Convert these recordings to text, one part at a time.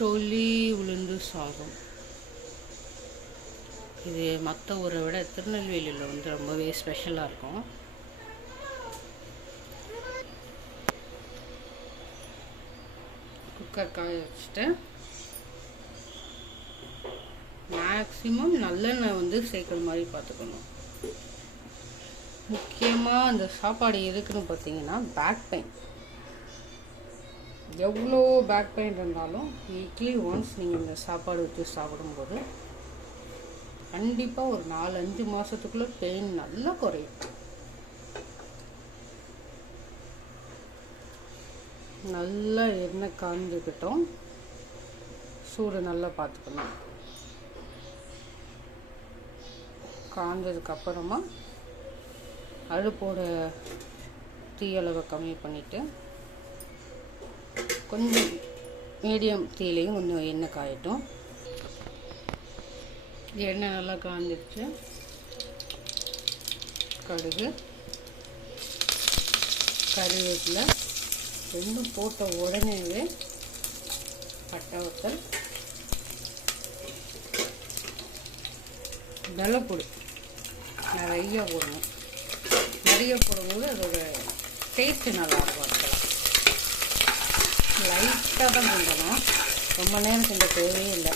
தொளி உளுந்து சாதம். இது மற்ற ஊரை விட திருநெல்வேலியில் வந்து ரொம்பவே ஸ்பெஷலாக இருக்கும். குக்கர் காய வச்சுட்டு மேக்ஸிமம் நல்லெண்ணெய் வந்து சேர்க்குற மாதிரி பார்த்துக்கணும். முக்கியமாக அந்த சாப்பாடு எதுக்குன்னு பார்த்தீங்கன்னா பேக் பெயின். எவ்வளோ பேக் பெயின் இருந்தாலும் வீக்லி ஒன்ஸ் நீங்கள் இந்த சாப்பாடு வச்சு சாப்பிடும்போது கண்டிப்பாக ஒரு 4-5 மாதத்துக்குள்ளே பெயின் நல்லா குறையும். நல்லா எண்ணெய் காஞ்சிக்கிட்டோம், சூடு நல்லா பார்த்துக்கணும். காஞ்சதுக்கப்புறமா அடுப்போட தீயளவை கம்மி பண்ணிவிட்டு கொஞ்சம் மீடியம் தீயிலையும் கொஞ்சம் எண்ணெய் காயட்டும். எண்ணெய் நல்லா காஞ்சிடுச்சு. கடுகு, கறிவேப்பிலை ரெண்டும் போட்ட உடனேவே பட்டை வத்தல், வெள்ளைப்பூடு நிறைய போடணும். நிறைய போடும்போது அதோட டேஸ்ட்டு நல்லாயிருக்கும். லைட்டாக தான் கிண்டணும், ரொம்ப நேரம் கிண்ட தேவையே இல்லை.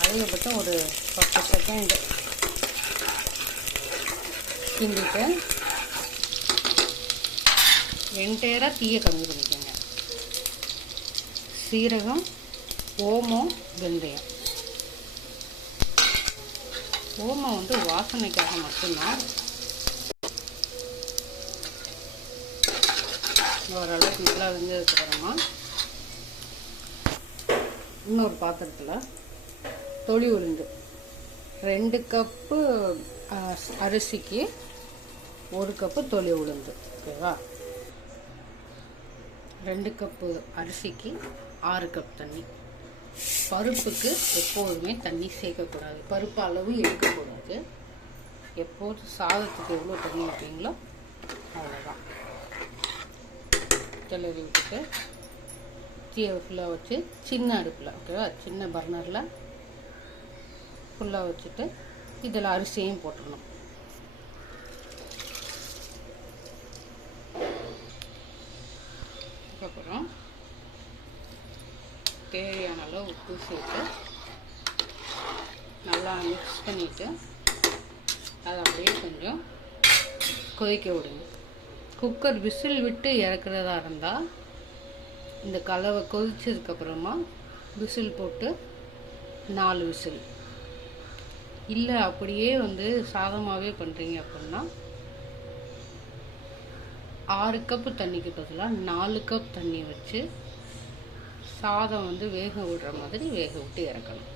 அதிகபட்சம் ஒரு 10 செகண்டு கிண்டிட்டு என்டையராக தீயை கம்மி பண்ணிக்கோங்க. சீரகம், ஓமம், வெந்தயம். ஓமம் வந்து வாசனைக்காக மட்டும்தான். ஓரளவுக்கு நல்லா வெந்ததுக்கப்புறமா இன்னொரு பாத்திரத்தில் தொளி உளுந்து 2 கப்பு அரிசிக்கு 1 கப்பு தொளி உளுந்து. ஓகேவா? 2 கப்பு அரிசிக்கு 6 கப் தண்ணி. பருப்புக்கு எப்போதுமே தண்ணி சேர்க்கக்கூடாது, பருப்பு அளவு இருக்கக்கூடாது. எப்போது சாதத்துக்கு எவ்வளோ தண்ணி வைப்பீங்களோ அவ்வளோதான். கிளறி விட்டுட்டு தீயை ஃபுல்லாக வச்சு சின்ன அடுப்பில், ஓகேவா, சின்ன பர்னரில் ஃபுல்லாக வச்சுட்டு இதில் அரிசியையும் போட்டுடணும். அதுக்கப்புறம் தேவையான அளவு உப்பு சேர்த்து நல்லா மிக்ஸ் பண்ணிவிட்டு அதை அப்படியே கொஞ்சம் கொதிக்க விடுங்க. குக்கர் விசில் விட்டு இறக்குறதா இருந்தால் இந்த கலவை கொதிச்சதுக்கப்புறமா விசில் போட்டு 4 விசில், இல்லை அப்படியே வந்து சாதமாகவே பண்ணுறீங்க அப்படின்னா 6 கப்பு தண்ணிக்கு பதிலாக 4 கப் தண்ணி வச்சு சாதம் வந்து வேக விடுற மாதிரி வேக விட்டு இறக்கணும்.